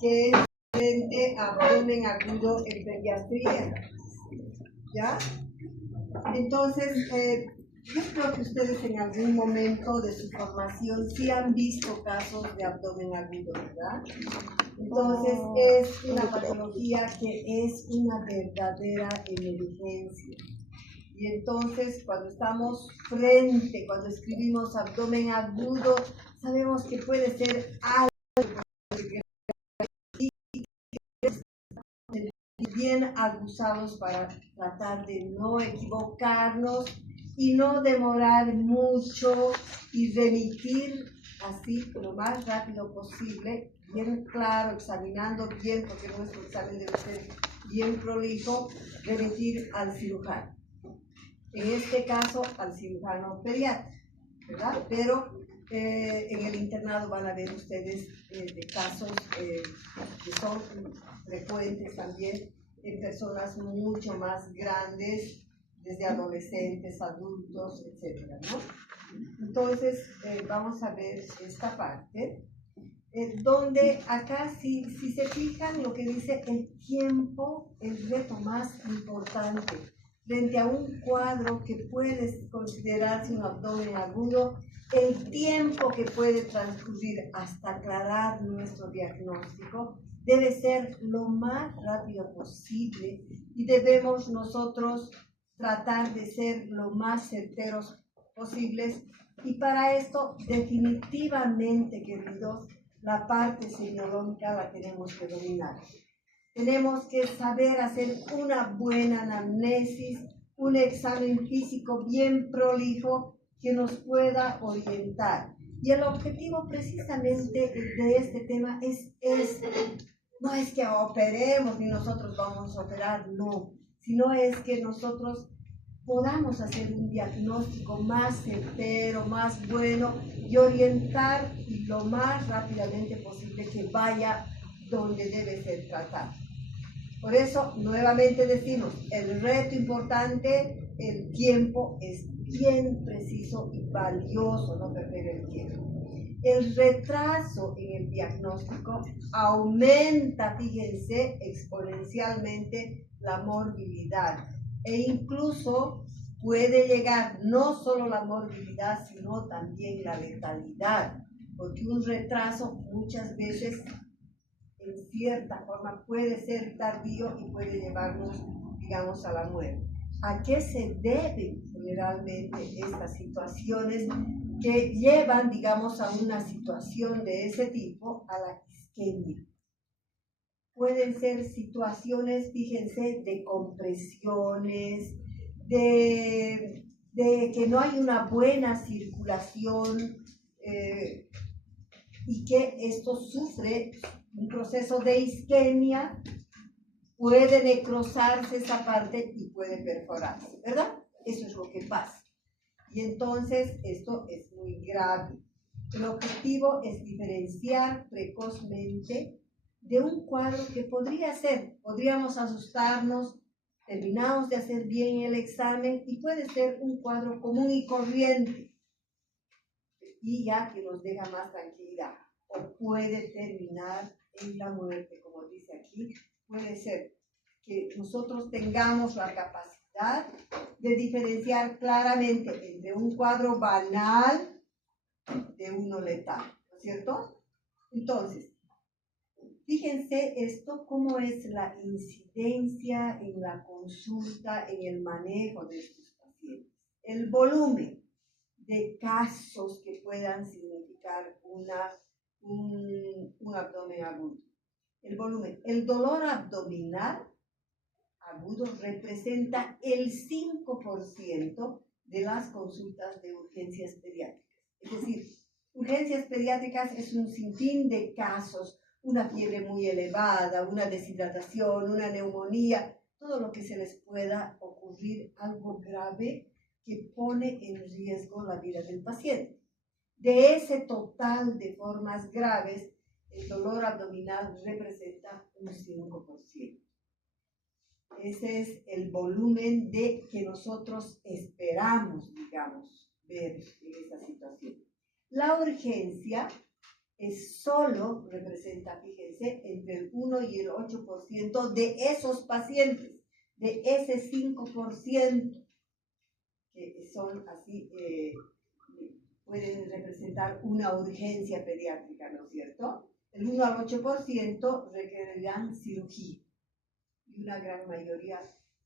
que es diferente a abdomen agudo en pediatría, ¿ya? Entonces, yo creo que ustedes en algún momento de su formación sí han visto casos de abdomen agudo, ¿verdad? Entonces, es una patología que es una verdadera emergencia. Y entonces, cuando estamos cuando escribimos abdomen agudo, sabemos que puede ser algo bien abusados para tratar de no equivocarnos y no demorar mucho y remitir así lo más rápido posible, bien claro, examinando bien, porque nuestro examen debe ser bien prolijo, remitir al cirujano. En este caso, al cirujano pediatra, ¿verdad? Pero en el internado van a ver ustedes de casos que son frecuentes también en personas mucho más grandes, desde adolescentes, adultos, etcétera, ¿no? Entonces, vamos a ver esta parte, donde acá, si se fijan lo que dice el tiempo, el reto más importante frente a un cuadro que puede considerarse un abdomen agudo, el tiempo que puede transcurrir hasta aclarar nuestro diagnóstico debe ser lo más rápido posible y debemos nosotros tratar de ser lo más certeros posibles. Y para esto, definitivamente, queridos, la parte semiológica la tenemos que dominar. Tenemos que saber hacer una buena anamnesis, un examen físico bien prolijo que nos pueda orientar. Y el objetivo precisamente de este tema es no es que operemos ni nosotros vamos a operar, no, sino es que nosotros podamos hacer un diagnóstico más certero, más bueno y orientar lo más rápidamente posible que vaya donde debe ser tratado. Por eso, nuevamente decimos, el reto importante, el tiempo es bien preciso y valioso, no perder el tiempo. El retraso en el diagnóstico aumenta, fíjense, exponencialmente la morbilidad e incluso puede llegar no solo la morbilidad, sino también la letalidad, porque un retraso muchas veces en cierta forma puede ser tardío y puede llevarnos, digamos, a la muerte. ¿A qué se deben generalmente estas situaciones que llevan, digamos, a una situación de ese tipo, a la isquemia? Pueden ser situaciones, fíjense, de compresiones, de que no hay una buena circulación y que esto sufre un proceso de isquemia, puede necrosarse esa parte y puede perforarse, ¿verdad? Eso es lo que pasa. Y entonces esto es muy grave. El objetivo es diferenciar precozmente de un cuadro que podríamos asustarnos, terminamos de hacer bien el examen y puede ser un cuadro común y corriente y ya que nos deja más tranquilidad, o puede terminar en la muerte, como dice aquí. Puede ser que nosotros tengamos la capacidad de diferenciar claramente entre un cuadro banal de uno letal, ¿no es cierto? Entonces, fíjense esto, cómo es la incidencia en la consulta, en el manejo de estos pacientes. El volumen de casos que puedan significar un abdomen agudo. El volumen. El dolor abdominal agudo representa el 5% de las consultas de urgencias pediátricas. Es decir, urgencias pediátricas es un sinfín de casos, una fiebre muy elevada, una deshidratación, una neumonía, todo lo que se les pueda ocurrir, algo grave que pone en riesgo la vida del paciente. De ese total de formas graves, el dolor abdominal representa un 5%. Ese es el volumen de que nosotros esperamos, digamos, ver en esta situación. La urgencia solo representa, fíjense, entre el 1 y el 8% de esos pacientes, de ese 5% que son así, pueden representar una urgencia pediátrica, ¿no es cierto? El 1 al 8% requerirán cirugía y una gran mayoría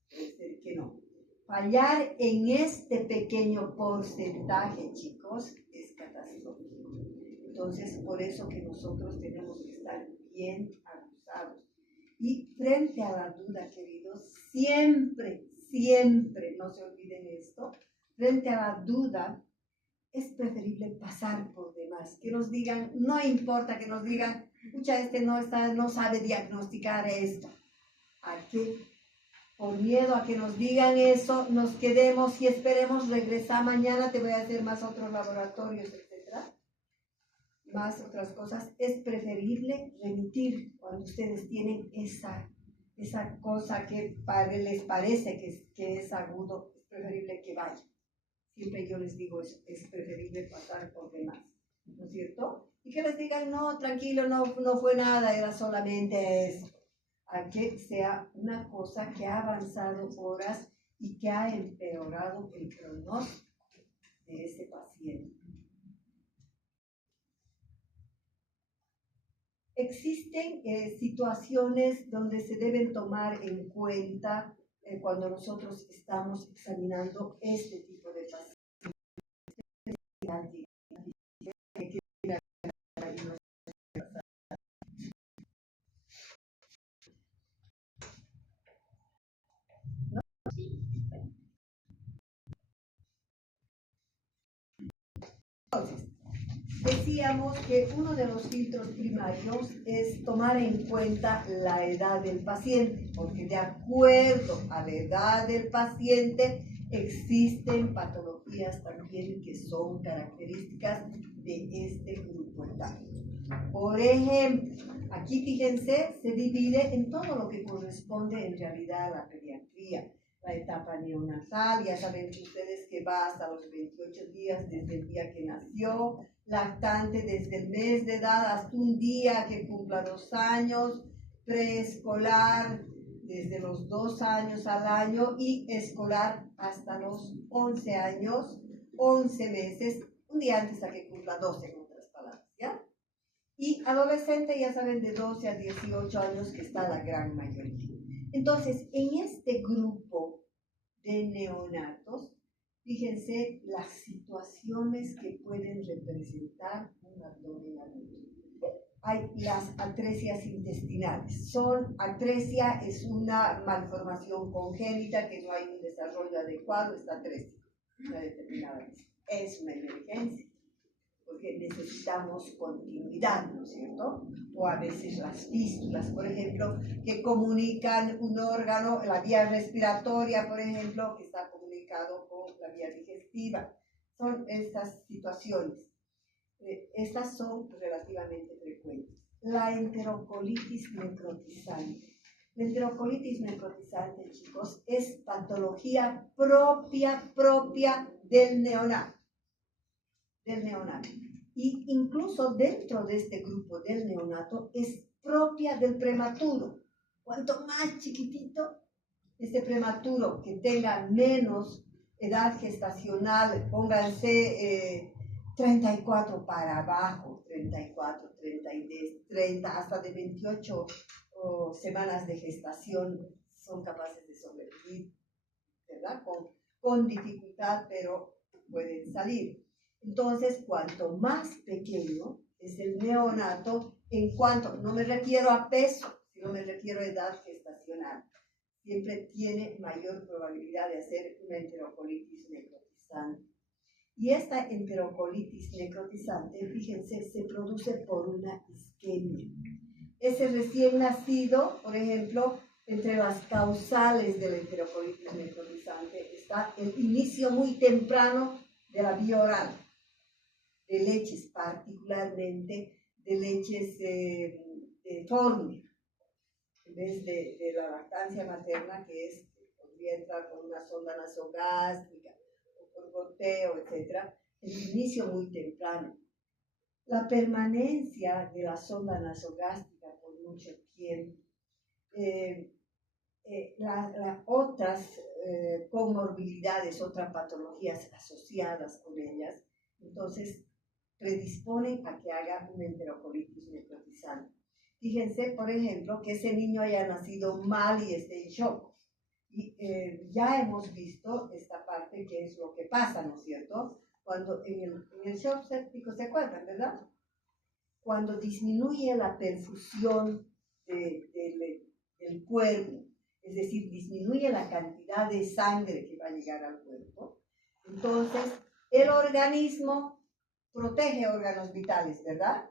puede ser que no. Fallar en este pequeño porcentaje, chicos, es catastrófico. Entonces, por eso que nosotros tenemos que estar bien abusados. Y frente a la duda, queridos, siempre, siempre, no se olviden esto, frente a la duda, es preferible pasar por demás. Que nos digan, no importa que nos digan, escucha, no sabe diagnosticar esto. ¿A qué? Por miedo a que nos digan eso, nos quedemos y esperemos regresar mañana, te voy a hacer más otros laboratorios, etc. Más otras cosas. Es preferible remitir cuando ustedes tienen esa cosa que les parece que es agudo, es preferible que vayan. Siempre yo les digo eso, es preferible pasar por demás, ¿no es cierto? Y que les digan, no, tranquilo, no fue nada, era solamente eso. A que sea una cosa que ha avanzado horas y que ha empeorado el pronóstico de ese paciente. Existen situaciones donde se deben tomar en cuenta cuando nosotros estamos examinando este tipo de pacientes. Entonces, decíamos que uno de los filtros primarios es tomar en cuenta la edad del paciente, porque de acuerdo a la edad del paciente existen patologías también que son características de este grupo etario. Por ejemplo, aquí fíjense, se divide en todo lo que corresponde en realidad a la pediatría. La etapa neonatal, ya saben ustedes que va hasta los 28 días desde el día que nació, lactante desde el mes de edad hasta un día que cumpla 2 años, preescolar desde los 2 años al año y escolar hasta los 11 años, 11 meses, un día antes a que cumpla 12, en otras palabras, ¿ya? Y adolescente, ya saben, de 12 a 18 años, que está la gran mayoría. Entonces, en este grupo de neonatos, fíjense las situaciones que pueden representar un abdomen adulto. Hay las atresias intestinales. Atresia es una malformación congénita que no hay un desarrollo adecuado, está atrésico, una determinada vez. Es una emergencia, porque necesitamos continuidad, ¿no es cierto? O a veces las fístulas, por ejemplo, que comunican un órgano, la vía respiratoria, por ejemplo, que está comunicado con la vía digestiva. Son estas situaciones. Estas son relativamente frecuentes. La enterocolitis necrotizante. La enterocolitis necrotizante, chicos, es patología propia del neonato. Y incluso dentro de este grupo del neonato es propia del prematuro. Cuanto más chiquitito, este prematuro que tenga menos edad gestacional, pónganse 34 para abajo, 34, 30, hasta de 28 semanas de gestación son capaces de sobrevivir, ¿verdad? Con dificultad, pero pueden salir. Entonces, cuanto más pequeño es el neonato, en cuanto, no me refiero a peso, sino me refiero a edad gestacional, siempre tiene mayor probabilidad de hacer una enterocolitis necrotizante. Y esta enterocolitis necrotizante, fíjense, se produce por una isquemia. Ese recién nacido, por ejemplo, entre las causales de la enterocolitis necrotizante está el inicio muy temprano de la vía oral, de leches, particularmente de leches de fórmula, en vez de la lactancia materna, que podría entrar por una sonda nasogástrica o por goteo, etc. El inicio muy temprano. la permanencia de la sonda nasogástrica por mucho tiempo, las otras comorbilidades, otras patologías asociadas con ellas, entonces predisponen a que haga una enterocolitis necrotizante. Fíjense, por ejemplo, que ese niño haya nacido mal y esté en shock. Y ya hemos visto esta parte que es lo que pasa, ¿no es cierto? Cuando en el shock séptico, ¿se acuerdan, verdad? Cuando disminuye la perfusión del cuerpo, es decir, disminuye la cantidad de sangre que va a llegar al cuerpo, entonces el organismo protege órganos vitales, ¿verdad?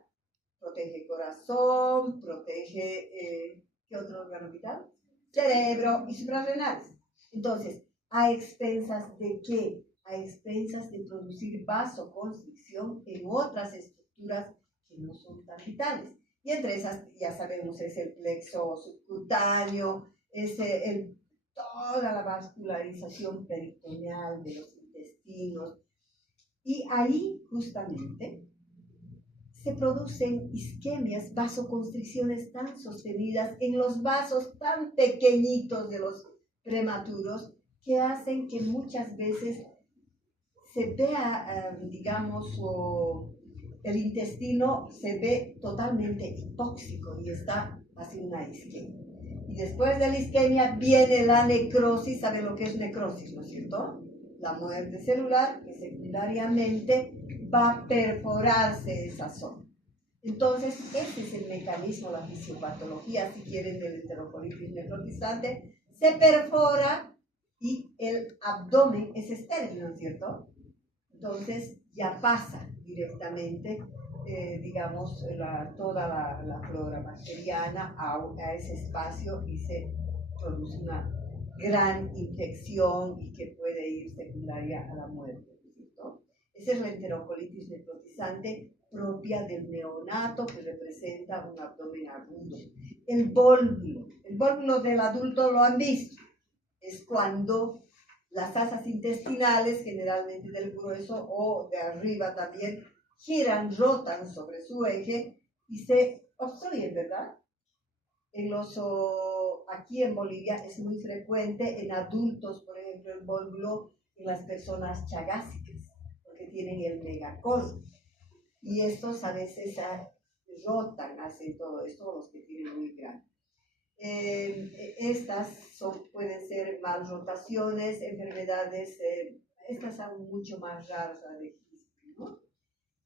Protege corazón, protege, ¿qué otro órgano vital? Cerebro y suprarrenales. Entonces, ¿a expensas de qué? A expensas de producir vasoconstricción en otras estructuras que no son tan vitales. Y entre esas, ya sabemos, es el plexo subcutáneo, es toda la vascularización peritoneal de los intestinos. Y ahí, justamente, se producen isquemias, vasoconstricciones tan sostenidas en los vasos tan pequeñitos de los prematuros que hacen que muchas veces se vea, digamos, el intestino se ve totalmente hipóxico y está haciendo una isquemia. Y después de la isquemia viene la necrosis. ¿Saben lo que es necrosis, no es cierto? La muerte celular, que secundariamente va a perforarse esa zona. Entonces, ese es el mecanismo, la fisiopatología, si quieren, del enterocolitis necrotizante. Se perfora y el abdomen es estéril, ¿no es cierto? Entonces, ya pasa directamente, digamos, toda la flora bacteriana a ese espacio y se produce una gran infección y que puede ir secundaria a la muerte, ¿cierto? Esa es la enterocolitis necrotizante propia del neonato, que representa un abdomen agudo. El vólvulo del adulto lo han visto, es cuando las asas intestinales, generalmente del grueso o de arriba también, giran, rotan sobre su eje y se obstruyen, ¿verdad? Aquí en Bolivia es muy frecuente en adultos, por ejemplo, el vólvulo en las personas chagásicas, porque tienen el megacolon. Y estos a veces rotan, hacen todo esto, los que tienen muy grande. Estas pueden ser malrotaciones, enfermedades, estas son mucho más raras, ¿no?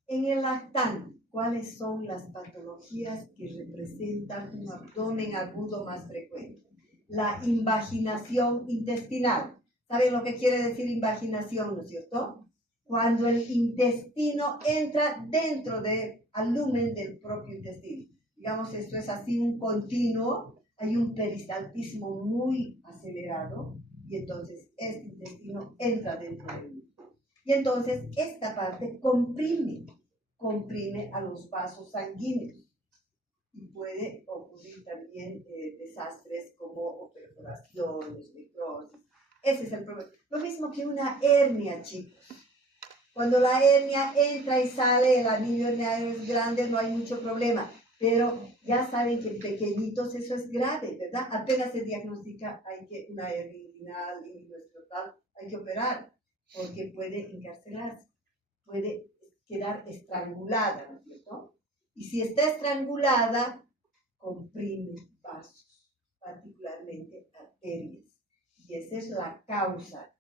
En el lactante, ¿cuáles son las patologías que representan un abdomen agudo más frecuente? La invaginación intestinal. ¿Saben lo que quiere decir invaginación, no es cierto? Cuando el intestino entra dentro al lumen del propio intestino. Digamos, esto es así un continuo, hay un peristaltismo muy acelerado y entonces este intestino entra dentro del lumen. Y entonces esta parte comprime a los vasos sanguíneos y puede ocurrir también desastres como perforaciones, necrosis. Ese es el problema. Lo mismo que una hernia, chicos. Cuando la hernia entra y sale, el anillo herniario es grande, no hay mucho problema. Pero ya saben que en pequeñitos eso es grave, ¿verdad? Apenas se diagnostica, una hernia inguinal y escrotal, hay que operar, porque puede encarcelarse, puede quedar estrangulada, ¿no es cierto? Y si está estrangulada, comprime vasos, particularmente arterias. Y esa es la causa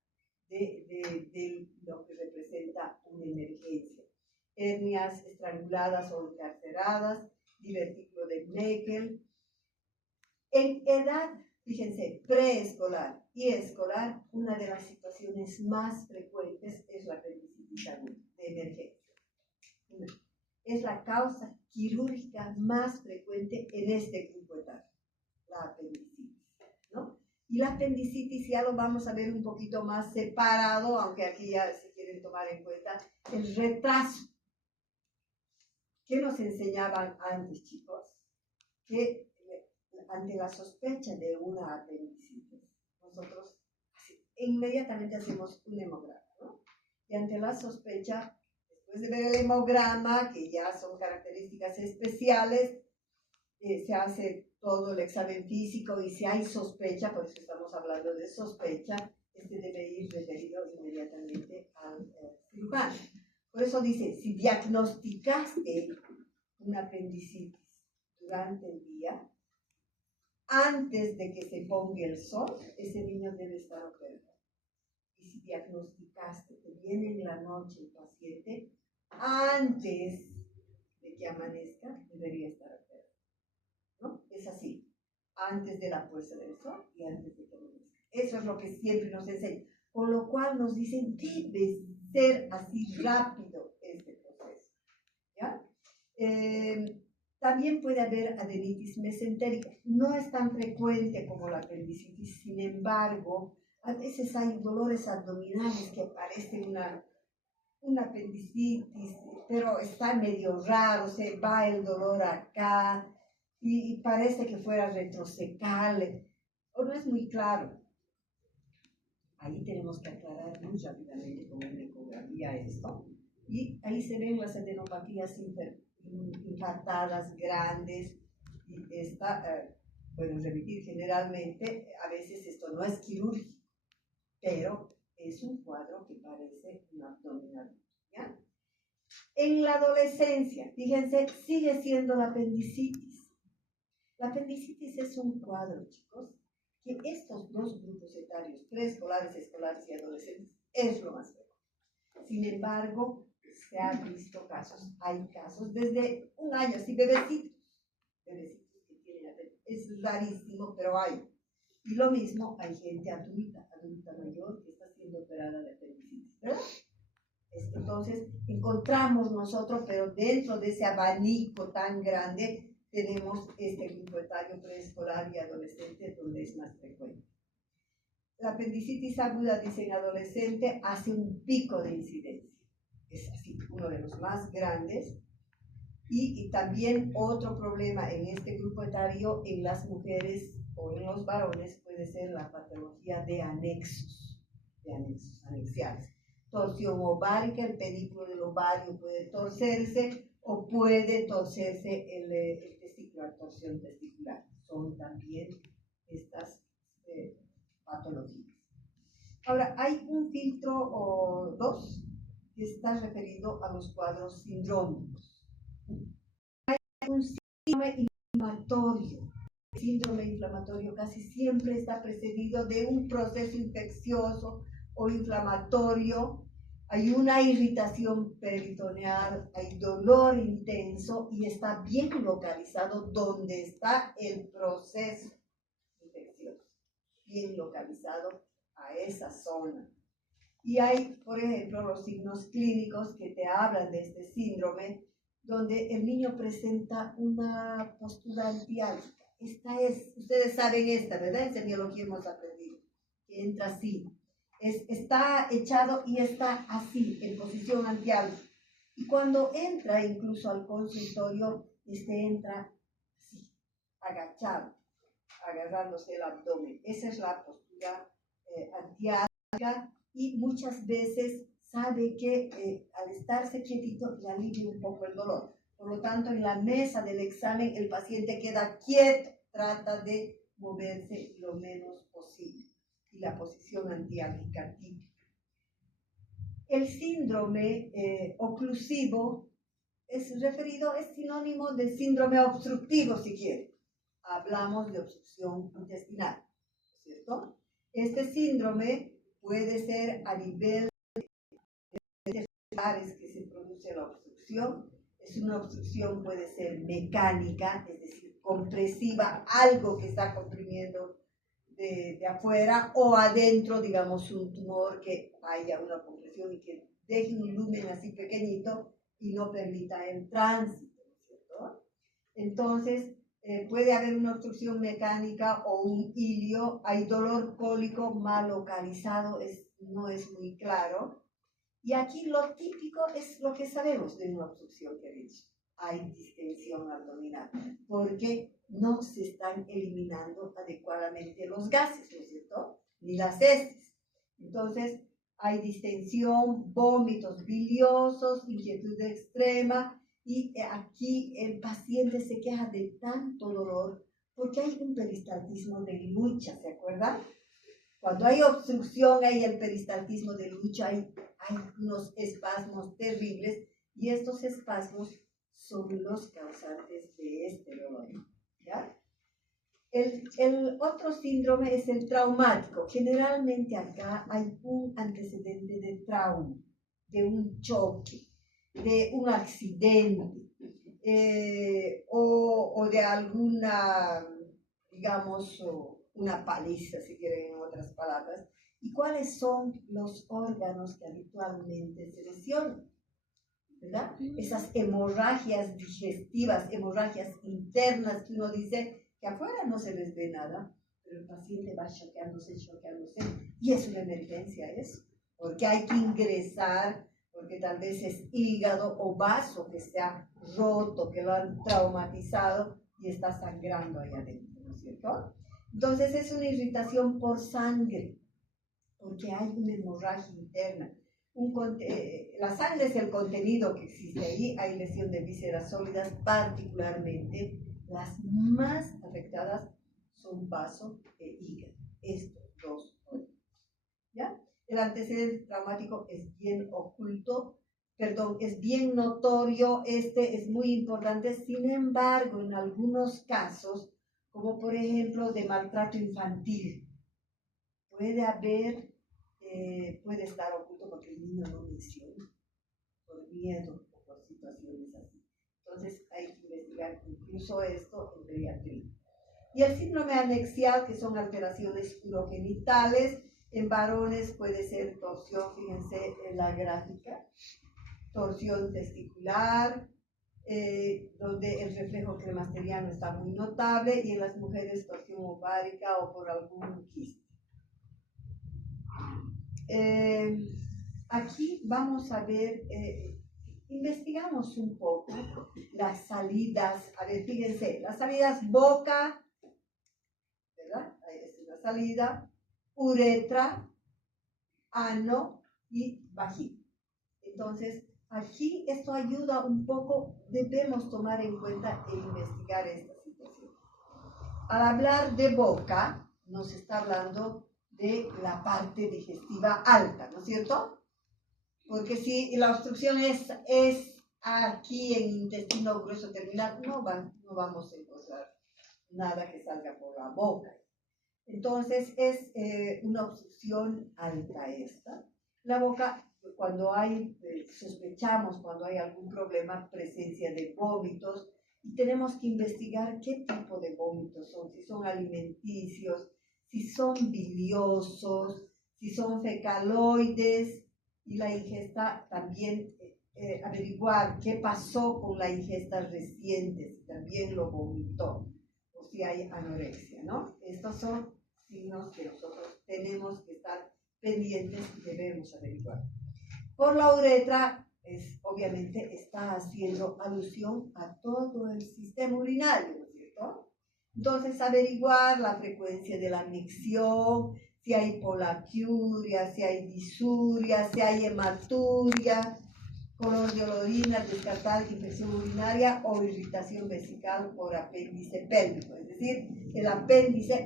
de lo que representa una emergencia. Hernias estranguladas o encarceradas, divertículo de Meckel. En edad, fíjense, preescolar y escolar, una de las situaciones más frecuentes es la apendicitis aguda de emergencia. Es la causa quirúrgica más frecuente en este grupo etario, la apendicitis, ¿no? Y la apendicitis ya lo vamos a ver un poquito más separado, aunque aquí ya se quieren tomar en cuenta el retraso. ¿Qué nos enseñaban antes, chicos? Que ante la sospecha de una apendicitis, nosotros inmediatamente hacemos un hemograma, ¿no? Y ante la sospecha, Después de ver el hemograma, que ya son características especiales, se hace todo el examen físico y si hay sospecha, por eso estamos hablando de sospecha, debe ir referido inmediatamente al cirujano. Por eso dice, si diagnosticaste una apendicitis durante el día, antes de que se ponga el sol, ese niño debe estar operado. Y si diagnosticaste que viene en la noche el paciente, antes de que amanezca, debería estar operado. ¿No? Es así, antes de la puesta del sol y antes de que amanezca. Eso es lo que siempre nos enseñan. Con lo cual nos dicen, debe ser así rápido este proceso. ¿Ya? También puede haber adenitis mesentérica. No es tan frecuente como la apendicitis, sin embargo, a veces hay dolores abdominales que parecen una apendicitis, pero está medio raro, se va el dolor acá y parece que fuera retrocecal, o no es muy claro. Ahí tenemos que aclarar muy rápidamente con una ecografía esto. Y ahí se ven las adenopatías infartadas grandes. Y puedo repetir, generalmente, a veces esto no es quirúrgico, pero es un cuadro que parece un abdominal. ¿Ya? En la adolescencia, fíjense, sigue siendo la apendicitis. La apendicitis es un cuadro, chicos, que estos dos grupos etarios, preescolares, escolares y adolescentes, es lo más frecuente. Sin embargo, se han visto casos, hay casos desde un año, así bebecitos que tienen apendicitis. Es rarísimo, pero hay. Y lo mismo, hay gente adulta mayor que está siendo operada de apendicitis, ¿verdad? Entonces, encontramos nosotros, pero dentro de ese abanico tan grande, tenemos este grupo etario preescolar y adolescente, donde es más frecuente. La apendicitis aguda, dicen adolescente, hace un pico de incidencia. Es así, uno de los más grandes. Y también otro problema en este grupo etario, en las mujeres o en los varones, puede ser la patología de anexos anexiales. Torsión ovárica, el pedículo del ovario puede torcerse o puede torcerse el testicular, torsión testicular. Son también estas patologías. Ahora, hay un filtro o dos que está referido a los cuadros sindrómicos. Hay un síndrome inflamatorio. El síndrome inflamatorio casi siempre está precedido de un proceso infeccioso o inflamatorio, hay una irritación peritoneal, hay dolor intenso y está bien localizado donde está el proceso infeccioso, bien localizado a esa zona. Y hay, por ejemplo, los signos clínicos que te hablan de este síndrome, donde el niño presenta una postura antiálgica. Esta es, ustedes saben esta, ¿verdad? En semiología hemos aprendido, que entra así. Está echado y está así, en posición antiálgica. Y cuando entra incluso al consultorio, entra así, agachado, agarrándose el abdomen. Esa es la postura antiálgica y muchas veces sabe que al estarse quietito le alivia un poco el dolor. Por lo tanto, en la mesa del examen el paciente queda quieto, trata de moverse lo menos posible. Y la posición antiálgica típica. El síndrome oclusivo es sinónimo del síndrome obstructivo, si quiere. Hablamos de obstrucción intestinal, ¿cierto? Este síndrome puede ser a nivel de lugares que se produce la obstrucción. Es una obstrucción, puede ser mecánica, es decir, compresiva, algo que está comprimiendo de afuera, o adentro, digamos, un tumor que haya una compresión y que deje un lumen así pequeñito y no permita el tránsito, ¿cierto? Entonces, puede haber una obstrucción mecánica o un ilio, hay dolor cólico mal localizado, no es muy claro. Y aquí lo típico es lo que sabemos de una obstrucción, que he dicho. Hay distensión abdominal, porque no se están eliminando adecuadamente los gases, ¿no es cierto? Ni las heces. Entonces, hay distensión, vómitos biliosos, inquietud extrema, y aquí el paciente se queja de tanto dolor porque hay un peristaltismo de lucha, ¿se acuerdan? Cuando hay obstrucción, hay el peristaltismo de lucha, hay unos espasmos terribles, y estos espasmos son los causantes de este dolor, ¿ya? El otro síndrome es el traumático. Generalmente acá hay un antecedente de trauma, de un choque, de un accidente, o de alguna, digamos, una paliza, si quieren, en otras palabras. ¿Y cuáles son los órganos que habitualmente se lesionan? ¿Verdad? Esas hemorragias digestivas, hemorragias internas, que uno dice que afuera no se les ve nada, pero el paciente va choqueándose, y es una emergencia eso, porque hay que ingresar, porque tal vez es hígado o vaso que se ha roto, que lo han traumatizado y está sangrando ahí adentro, ¿no es cierto? Entonces es una irritación por sangre, porque hay una hemorragia interna. La sangre es el contenido que existe ahí, hay lesión de vísceras sólidas, particularmente las más afectadas son vaso e hígado, estos dos órganos, ¿ya? El antecedente traumático es bien oculto, es bien notorio, es muy importante. Sin embargo, en algunos casos, como por ejemplo de maltrato infantil, puede estar oculto porque el niño no menciona, por miedo o por situaciones así. Entonces hay que investigar incluso esto en pediatría. Y el síndrome anexial, que son alteraciones urogenitales, en varones puede ser torsión, fíjense en la gráfica, torsión testicular, donde el reflejo cremasteriano está muy notable, y en las mujeres torsión ovárica o por algún quiste. Aquí vamos a ver, investigamos un poco las salidas. A ver, fíjense, las salidas boca, ¿verdad? Ahí es una salida, uretra, ano y vagina. Entonces, aquí esto ayuda un poco, debemos tomar en cuenta e investigar esta situación. Al hablar de boca, nos está hablando de la parte digestiva alta, ¿no es cierto? Porque si la obstrucción es aquí en intestino grueso terminal, no vamos a encontrar nada que salga por la boca. Entonces es una obstrucción alta esta. La boca, cuando sospechamos, cuando hay algún problema, presencia de vómitos, y tenemos que investigar qué tipo de vómitos son, si son alimenticios, si son biliosos, si son fecaloides, y la ingesta también, averiguar qué pasó con la ingesta reciente, si también lo vomitó, o si hay anorexia, ¿no? Estos son signos que nosotros tenemos que estar pendientes y debemos averiguar. Por la uretra, obviamente está haciendo alusión a todo el sistema urinario, ¿no es cierto? Entonces, averiguar la frecuencia de la micción, si hay polaquiuria, si hay disuria, si hay hematuria, color de la orina, descartar infección urinaria o irritación vesical por apéndice pélvico. Es decir,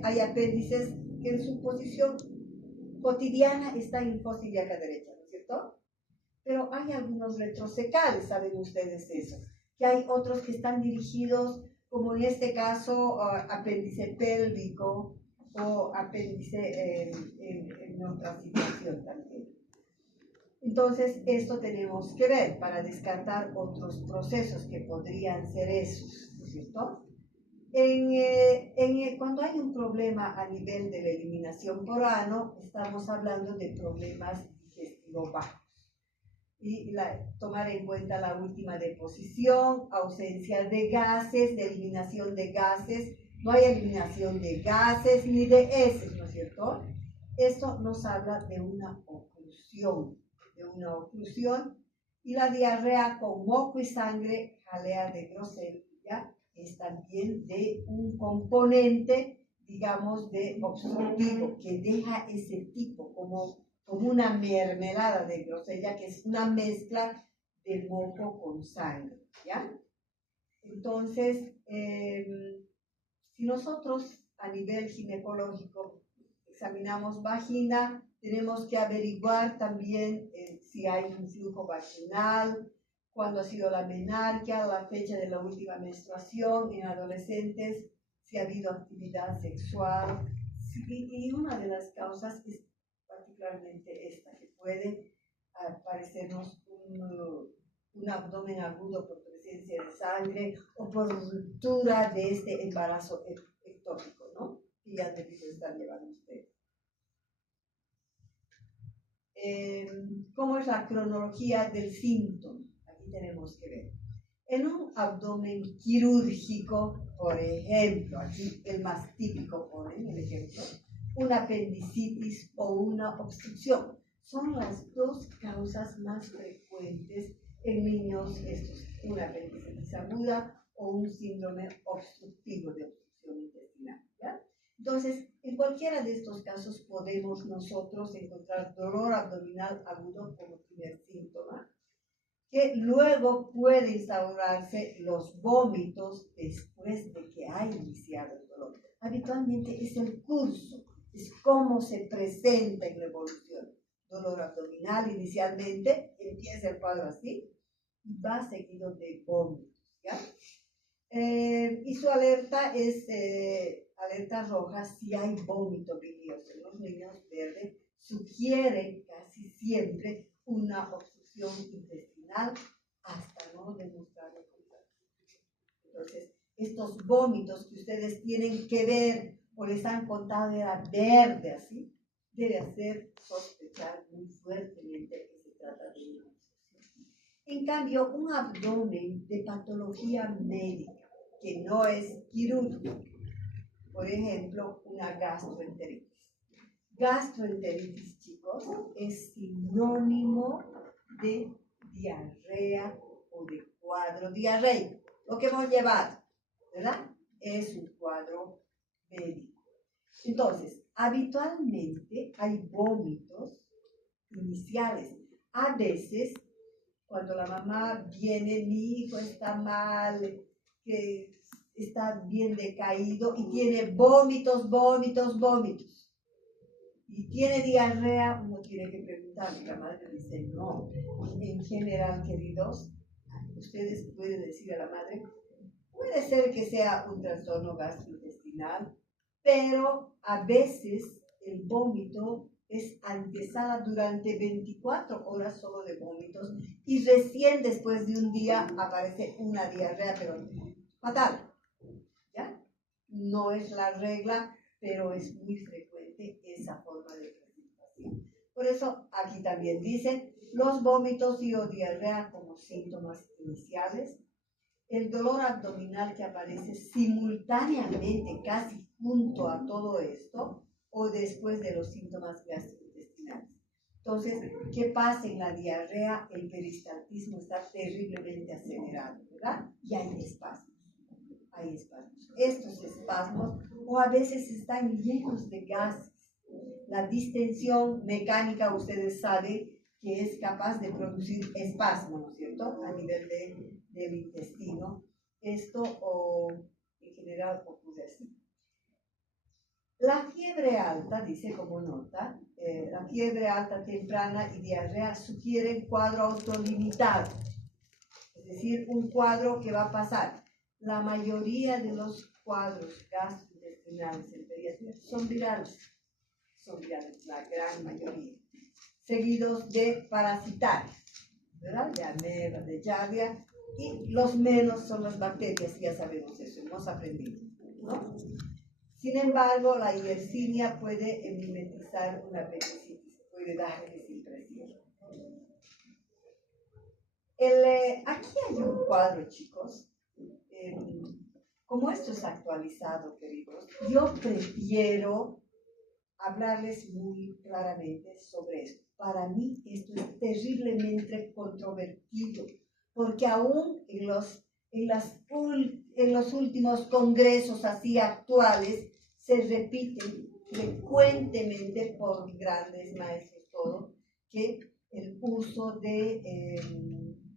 hay apéndices que en su posición cotidiana están en fosa ilíaca derecha, ¿no es cierto? Pero hay algunos retrosecales, ¿saben ustedes eso? Que hay otros que están dirigidos, como en este caso, apéndice pélvico o apéndice en otra situación también. Entonces, esto tenemos que ver para descartar otros procesos que podrían ser esos, ¿no es cierto? Cuando hay un problema a nivel de la eliminación por ano, estamos hablando de problemas digestivos bajos. Y tomar en cuenta la última deposición, ausencia de gases, de eliminación de gases. No hay eliminación de gases ni de heces, ¿no es cierto? Esto nos habla de una oclusión. Y la diarrea con moco y sangre, jalea de Grosselia, es también de un componente, digamos, de obstructivo, que deja ese tipo como como una mermelada de grosella, que es una mezcla de moco con sangre, ¿ya? Entonces, si nosotros a nivel ginecológico examinamos vagina, tenemos que averiguar también si hay un flujo vaginal, cuándo ha sido la menarquia, la fecha de la última menstruación en adolescentes, si ha habido actividad sexual. Y una de las causas es particularmente esta, que puede parecernos un abdomen agudo por presencia de sangre o por ruptura de este embarazo ectópico, ¿no? Y ya debido estar llevando ustedes. ¿Cómo es la cronología del síntoma? Aquí tenemos que ver. En un abdomen quirúrgico, por ejemplo, aquí el más típico, ponen el ejemplo, una apendicitis o una obstrucción. Son las dos causas más frecuentes en niños, una apendicitis aguda o un síndrome obstructivo de obstrucción intestinal, ¿ya? Entonces, en cualquiera de estos casos podemos nosotros encontrar dolor abdominal agudo como primer síntoma, que luego puede instaurarse los vómitos después de que ha iniciado el dolor. Habitualmente es el curso, es cómo se presenta en la evolución. Dolor abdominal inicialmente, empieza el cuadro así, y va seguido de vómitos, ¿ya? Y su alerta es alerta roja si hay vómito bilioso. En los niños verdes sugiere casi siempre una obstrucción intestinal hasta no demostrar lo contrario. Entonces, estos vómitos que ustedes tienen que ver o les han contado era verde así, debe hacer sospechar muy fuertemente que se trata de una obstrucción. En cambio, un abdomen de patología médica que no es quirúrgico, por ejemplo, una gastroenteritis. Gastroenteritis, chicos, es sinónimo de diarrea o de cuadro diarreico. Lo que hemos llevado, ¿verdad? Es un cuadro médico. Entonces, habitualmente hay vómitos iniciales. A veces, cuando la mamá viene, mi hijo está mal, que está bien decaído y tiene vómitos, y tiene diarrea, uno tiene que preguntarle. La madre dice, no. En general, queridos, ustedes pueden decir a la madre, puede ser que sea un trastorno gastrointestinal, pero a veces el vómito es antesala durante 24 horas solo de vómitos y recién después de un día aparece una diarrea, pero fatal, ¿ya? No es la regla, pero es muy frecuente esa forma de presentación. Por eso aquí también dice los vómitos y o diarrea como síntomas iniciales, el dolor abdominal que aparece simultáneamente casi junto a todo esto o después de los síntomas gastrointestinales. Entonces, ¿qué pasa en la diarrea? El peristaltismo está terriblemente acelerado, ¿verdad? Y hay espasmos. Hay espasmos. Estos espasmos o a veces están llenos de gases. La distensión mecánica, ustedes saben que es capaz de producir espasmos, ¿no es cierto? A nivel del intestino. Esto o en general ocurre así. La fiebre alta, dice como nota, la fiebre alta temprana y diarrea sugieren cuadro autolimitado, es decir, un cuadro que va a pasar. La mayoría de los cuadros gastrointestinales en pediatría son virales, la gran mayoría, seguidos de parasitarios, ¿verdad? De ameba, de giardia, y los menos son las bacterias, ya sabemos eso, hemos aprendido, ¿no? Sin embargo, la Yersinia puede mimetizar una apendicitis, puede dar esa impresión. Aquí hay un cuadro, chicos. Como esto es actualizado, queridos, yo prefiero hablarles muy claramente sobre esto. Para mí esto es terriblemente controvertido, porque aún en los últimos congresos así actuales se repiten frecuentemente por grandes maestros todo, que el uso de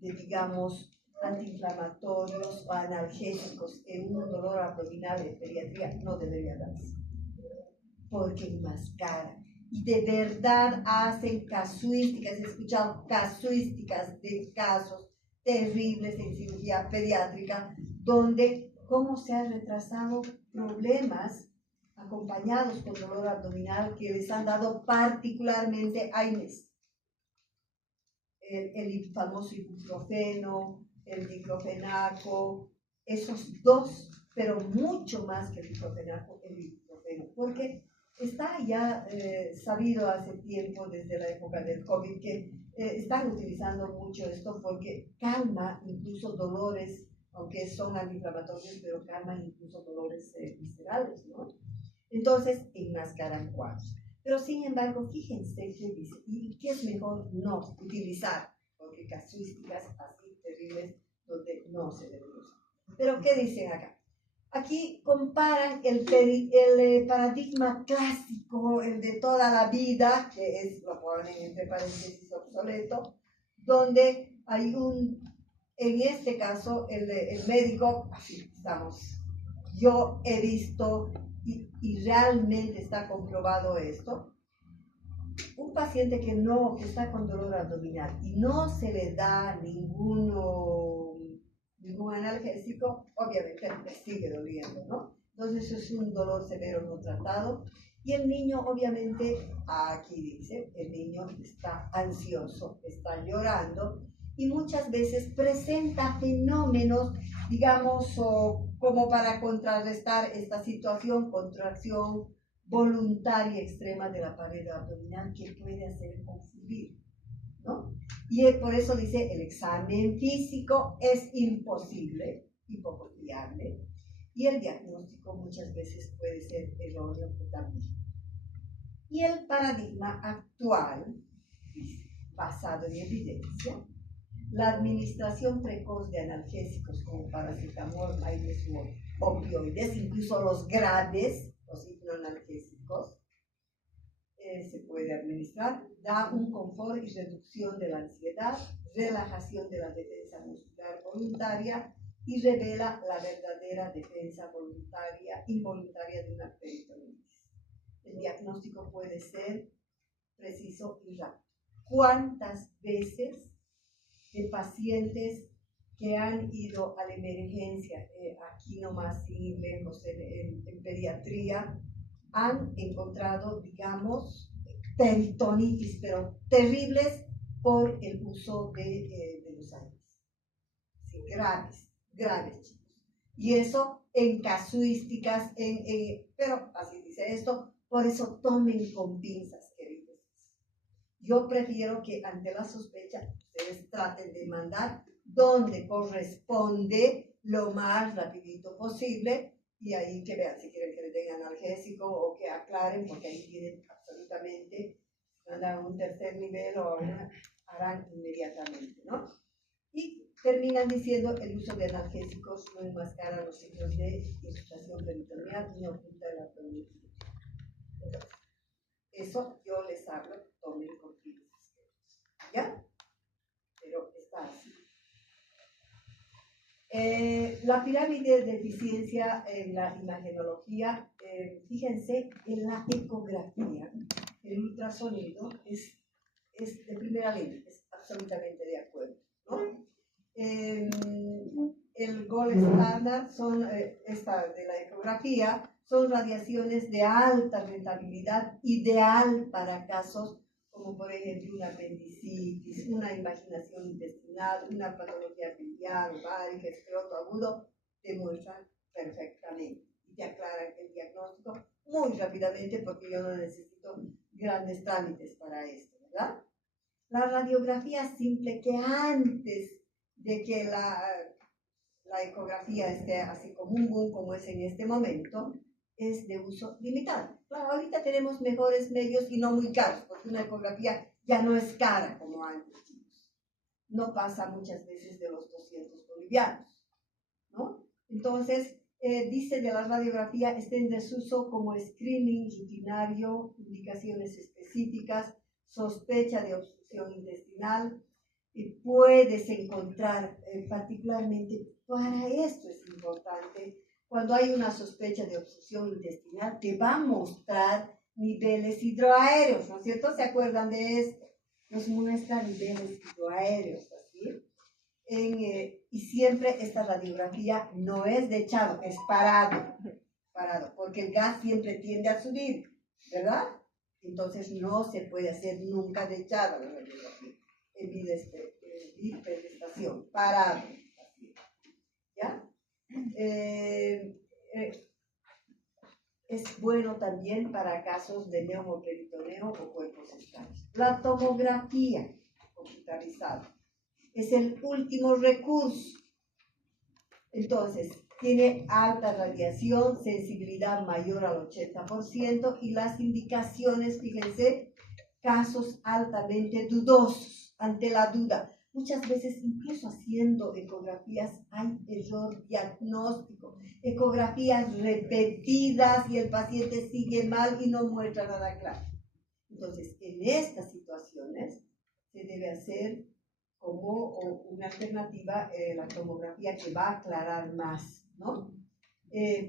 digamos, antiinflamatorios o analgésicos en un dolor abdominal en pediatría no debería darse, porque enmascara. Y de verdad hacen casuísticas, he escuchado casuísticas de casos terribles en cirugía pediátrica, donde cómo se han retrasado problemas acompañados con dolor abdominal que les han dado particularmente AINES. El famoso ibuprofeno, el diclofenaco, esos dos, pero mucho más que el diclofenaco, el ibuprofeno, porque está ya sabido hace tiempo, desde la época del COVID, que están utilizando mucho esto porque calma incluso dolores, aunque son antiinflamatorios, pero calman incluso dolores viscerales, ¿no? Entonces, enmascaran cuadros. Pero sin embargo, fíjense qué dice, y qué es mejor no utilizar, porque casuísticas así terribles donde no se debe usar. Pero ¿qué dicen acá? Aquí comparan el paradigma clásico, el de toda la vida, que es, lo ponen entre paréntesis, obsoleto, donde hay en este caso, el médico, así estamos, yo he visto y realmente está comprobado esto, un paciente que está con dolor abdominal y no se le da ningún analgésico, obviamente le sigue doliendo, ¿no? Entonces es un dolor severo no tratado y el niño obviamente, aquí dice, el niño está ansioso, está llorando y muchas veces presenta fenómenos, digamos, como para contrarrestar esta situación, contracción voluntaria extrema de la pared abdominal que puede hacer confundir, ¿no? Y por eso dice, el examen físico es imposible y poco fiable, y el diagnóstico muchas veces puede ser erróneo también. Y el paradigma actual, basado en evidencia, la administración precoz de analgésicos como paracetamol, AINES u opioides, incluso los graves, los hipnoanalgésicos, se puede administrar, da un confort y reducción de la ansiedad, relajación de la defensa muscular voluntaria y revela la verdadera defensa involuntaria de una peritonitis. El diagnóstico puede ser preciso y rápido. ¿Cuántas veces de pacientes que han ido a la emergencia, aquí nomás sin ir lejos, en pediatría, han encontrado, digamos, peritonitis, pero terribles por el uso de los AINES? Sí, graves, chicos. Y eso en casuísticas, pero así dice esto, por eso tomen con pinzas, queridos. Yo prefiero que ante la sospecha ustedes traten de mandar donde corresponde lo más rapidito posible y ahí que vean si quieren que le den analgésico o que aclaren, porque ahí tienen absolutamente, mandan un tercer nivel o harán inmediatamente, ¿no? Y terminan diciendo el uso de analgésicos no enmascara los signos de infiltración peritoneal ni oculta el abdomen. Eso yo les hablo, tomen con pinzas, ¿ya? Pero está así. La pirámide de eficiencia en la imagenología, fíjense, en la ecografía, el ultrasonido es de primera línea, es absolutamente de acuerdo, ¿no? El gold standard son, esta de la ecografía, son radiaciones de alta rentabilidad, ideal para casos como por ejemplo una apendicitis, una invaginación intestinal, una patología biliar, ovárica, escroto agudo, te muestran perfectamente y te aclaran el diagnóstico muy rápidamente porque yo no necesito grandes trámites para esto, ¿verdad? La radiografía simple, que antes de que la ecografía esté así como un boom como es en este momento, es de uso limitado. Claro, ahorita tenemos mejores medios y no muy caros, porque una ecografía ya no es cara como antes, chicos. No pasa muchas veces de los 200 bolivianos, ¿no? Entonces, dice de la radiografía, está en desuso como screening rutinario, indicaciones específicas, sospecha de obstrucción intestinal, y puedes encontrar, particularmente para esto es importante, cuando hay una sospecha de obstrucción intestinal, te va a mostrar niveles hidroaéreos, ¿no es cierto? ¿Se acuerdan de esto? Nos muestra niveles hidroaéreos, ¿así? Y siempre esta radiografía no es de echado, es parado, porque el gas siempre tiende a subir, ¿verdad? Entonces no se puede hacer nunca de echado la radiografía. Hiperestación, parado, ¿ya? Es bueno también para casos de neumoperitoneo o cuerpos extraños. La tomografía computarizada es el último recurso. Entonces, tiene alta radiación, sensibilidad mayor al 80% y las indicaciones, fíjense, casos altamente dudosos, ante la duda. Muchas veces, incluso haciendo ecografías, hay error diagnóstico. Ecografías repetidas y el paciente sigue mal y no muestra nada claro. Entonces, en estas situaciones se debe hacer como una alternativa la tomografía que va a aclarar más, ¿no?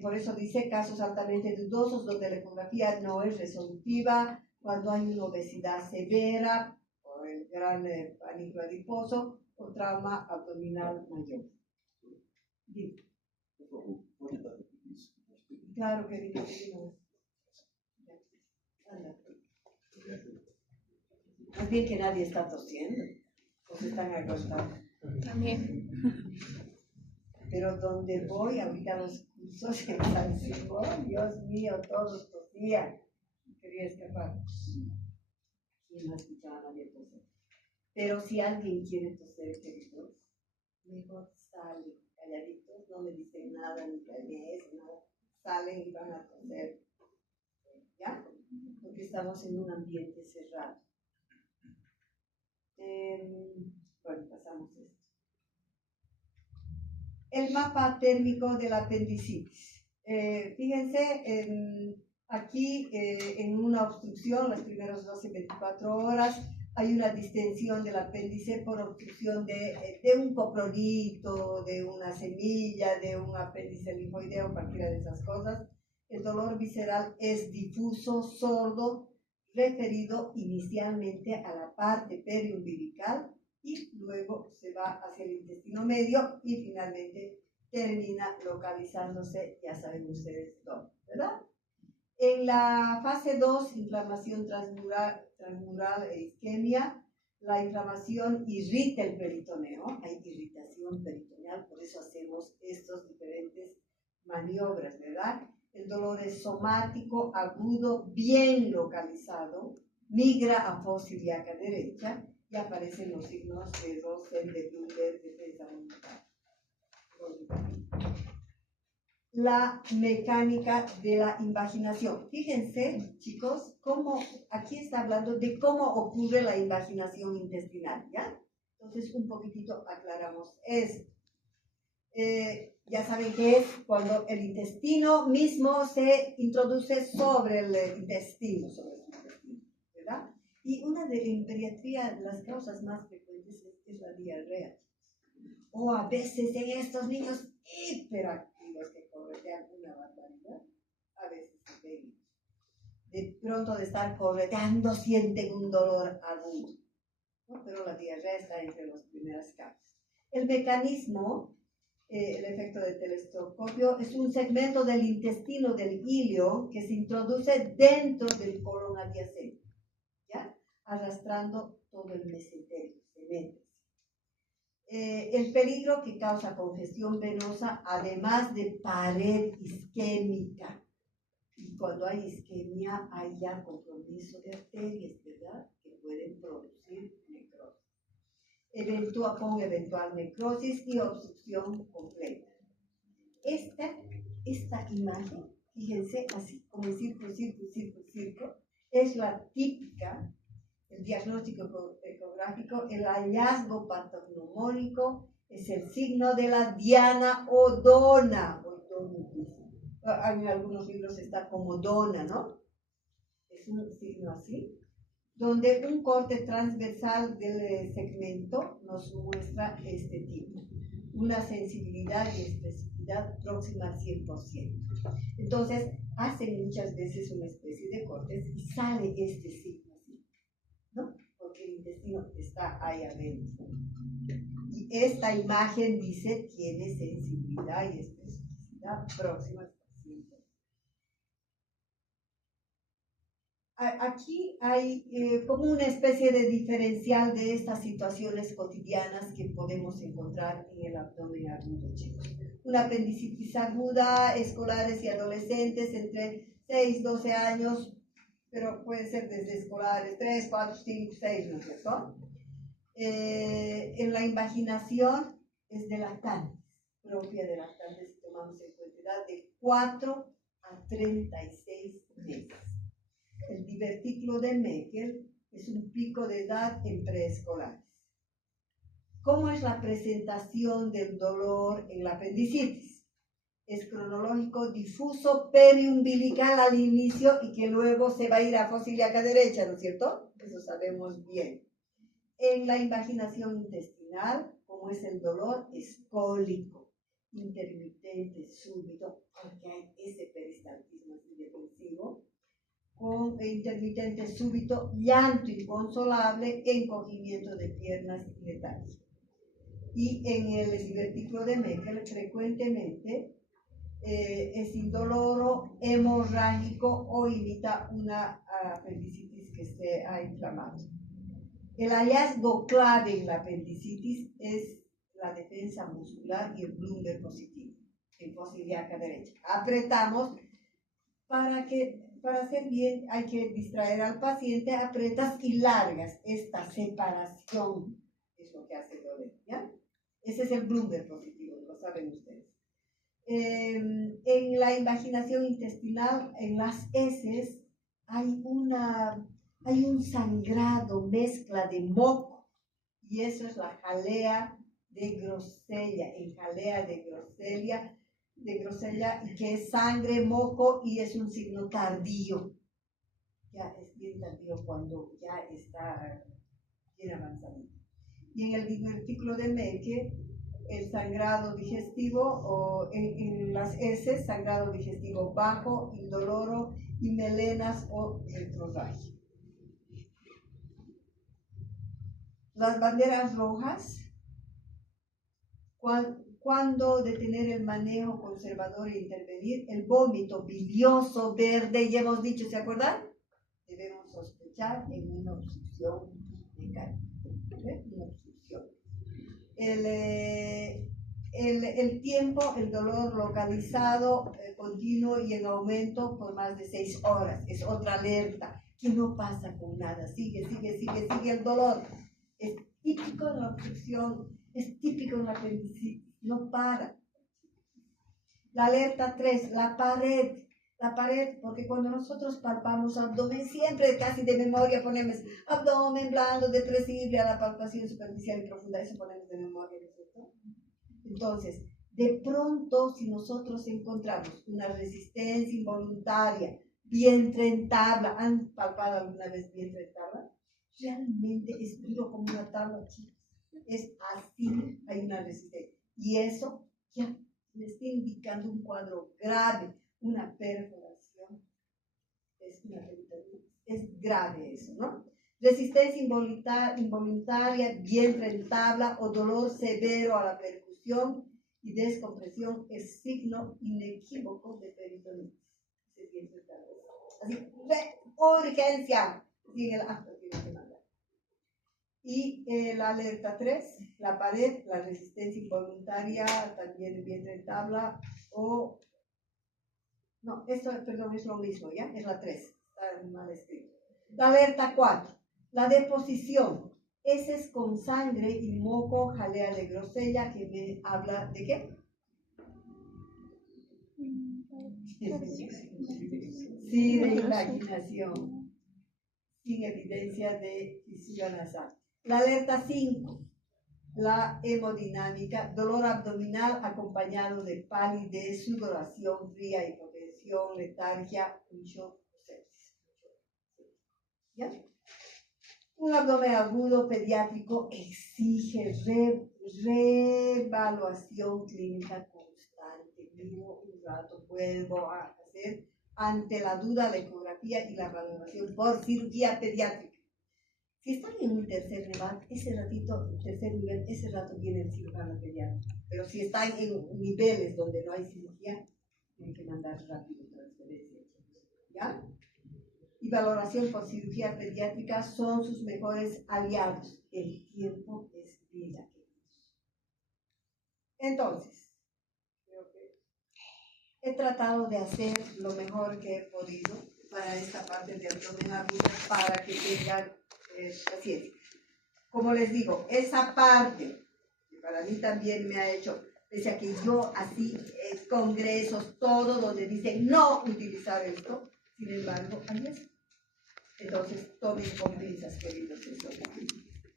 Por eso dice casos altamente dudosos donde la ecografía no es resolutiva, cuando hay una obesidad severa, o el gran pánico adiposo, o trauma abdominal mayor. Bien. Claro que digo. Más bien que nadie está tosiendo, o se están aguantando. También. Pero donde voy, ahorita los cursos en San Simón, Dios mío, todos tosían. Quería escapar. Y no escuchaba a nadie toser. Pero si alguien quiere toser, queridos, mejor salen calladitos, no me dicen nada, ni planees, nada. Salen y van a toser. ¿Ya? Porque estamos en un ambiente cerrado. Bueno, pasamos esto. El mapa térmico del apendicitis. Fíjense, aquí en una obstrucción, las primeras 12-24 horas, hay una distensión del apéndice por obstrucción de un coprolito, de una semilla, de un apéndice linfoideo, cualquiera de esas cosas. El dolor visceral es difuso, sordo, referido inicialmente a la parte periumbilical y luego se va hacia el intestino medio y finalmente termina localizándose, ya saben ustedes dónde, ¿verdad? En la fase 2, inflamación transmural e isquemia, la inflamación irrita el peritoneo, hay irritación peritoneal, por eso hacemos estas diferentes maniobras, ¿verdad? El dolor es somático, agudo, bien localizado, migra a fosa ilíaca derecha y aparecen los signos de Rosen, de Blücher, de Pesa. La mecánica de la invaginación. Fíjense, chicos, cómo aquí está hablando de cómo ocurre la invaginación intestinal, ¿ya? Entonces, un poquitito aclaramos esto. Ya saben que es cuando el intestino mismo se introduce sobre el intestino, ¿verdad? Y una de en pediatría, las causas más frecuentes es la diarrea. O a veces en estos niños hiperactivos que corretean una barbaridad, a veces de pronto de estar correteando sienten un dolor agudo, ¿no? Pero la diarrea está entre las primeras causas. El mecanismo, el efecto de telescopio, es un segmento del intestino del ilio que se introduce dentro del colon adyacente, ¿ya? Arrastrando todo el mesenterio, se mete. El peligro que causa congestión venosa, además de pared isquémica. Y cuando hay isquemia, hay ya compromiso de arterias, ¿verdad? Que pueden producir necrosis. Con eventual necrosis y obstrucción completa. Esta imagen, fíjense, así como en círculo, es la típica. El diagnóstico ecográfico, el hallazgo patognomónico es el signo de la diana o dona. En algunos libros está como dona, ¿no? Es un signo así. donde un corte transversal del segmento nos muestra este tipo, una sensibilidad y especificidad próxima al 100%. Entonces, hacen muchas veces una especie de cortes y sale este signo, ¿no? Porque el intestino está ahí adentro. Y esta imagen dice, tiene sensibilidad y especificidad próxima al 100%. Aquí hay como una especie de diferencial de estas situaciones cotidianas que podemos encontrar en el abdomen agudo, chicos. Una apendicitis aguda, escolares y adolescentes entre 6 y 12 años, pero puede ser desde escolares 3, 4, 5, 6, ¿no es cierto? En la invaginación es de lactantes, propia de lactantes, si tomamos en cuenta edad de 4 a 36 meses. El divertículo de Meckel es un pico de edad en preescolares. ¿Cómo es la presentación del dolor en la apendicitis? Es cronológico, difuso, periumbilical al inicio y que luego se va a ir a fosa ilíaca derecha, ¿no es cierto? Eso sabemos bien. En la invaginación intestinal, como es el dolor, es cólico, intermitente, súbito, porque hay ese peristaltismo indefensivo, con intermitente súbito, llanto inconsolable, encogimiento de piernas y letargia. Y en el divertículo de Meckel frecuentemente es indoloro, hemorrágico o imita una apendicitis que se ha inflamado. El hallazgo clave en la apendicitis es la defensa muscular y el Blumberg positivo, en fosa ilíaca derecha. Apretamos para hacer bien hay que distraer al paciente, apretas y largas esta separación, es lo que hace doler, ¿ya? Ese es el Blumberg positivo, lo saben ustedes. En la invaginación intestinal, en las heces, hay un sangrado, mezcla de moco, y eso es la jalea de Grosselia, en jalea de Grosselia, y que es sangre, moco, y es un signo tardío. Ya es bien tardío cuando ya está bien avanzado. Y en el divertículo de Meckel, el sangrado digestivo, o en las heces, sangrado digestivo bajo, indoloro, y melenas o retrorragia. Las banderas rojas, cuando detener el manejo conservador e intervenir, el vómito bilioso verde, ya hemos dicho, ¿se acuerdan? Debemos sospechar en una obstrucción mecánica. Una obstrucción. El tiempo, el dolor localizado, continuo y en aumento por más de 6 horas. Es otra alerta, que no pasa con nada. Sigue el dolor. Es típico en la obstrucción, es típico en la apendicitis, no para. La alerta 3, la pared, porque cuando nosotros palpamos abdomen, siempre casi de memoria ponemos abdomen blando, depresible a la palpación superficial y profunda, eso ponemos de memoria, ¿no es cierto? Entonces, de pronto, si nosotros encontramos una resistencia involuntaria, vientre en tabla, ¿han palpado alguna vez vientre en tabla? Realmente es duro como una tabla, chicos. Es así, hay una resistencia. Y eso ya le está indicando un cuadro grave, una perforación. Es grave eso, ¿no? Resistencia involuntaria, vientre en tabla o dolor severo a la percusión y descompresión es signo inequívoco de peritonitis. Así, urgencia. Sigue el acto que tiene que mandar. Y la alerta 3, la pared, la resistencia involuntaria, también el vientre en tabla o... No, esto, perdón, es lo mismo, ¿ya? Es la 3, está mal escrito. La alerta 4, la deposición. Ese es con sangre y moco, jalea de Grosselia, que me habla de qué? Sí, de invaginación, sin evidencia de fisura nasal. La alerta 5, la hemodinámica, dolor abdominal acompañado de palidez, sudoración fría, hipotensión, letargia, un shock o sepsis. ¿Ya? Un abdomen agudo pediátrico exige reevaluación clínica constante. Miro un rato, vuelvo a hacer ante la duda la ecografía y la valoración por cirugía pediátrica. Si están en un tercer nivel, ese rato viene el cirujano pediátrico. Pero si están en niveles donde no hay cirugía, tienen que mandar rápido transferencia. ¿Ya? Y valoración por cirugía pediátrica son sus mejores aliados. El tiempo es vida. Entonces, creo que he tratado de hacer lo mejor que he podido para esta parte de abdomen agudo para que tengan paciencia. Como les digo, esa parte que para mí también me ha hecho, pese a que yo así congresos, todo donde dicen no utilizar esto, sin embargo, hay eso. Entonces, tomen con pinzas, queridos estudiantes.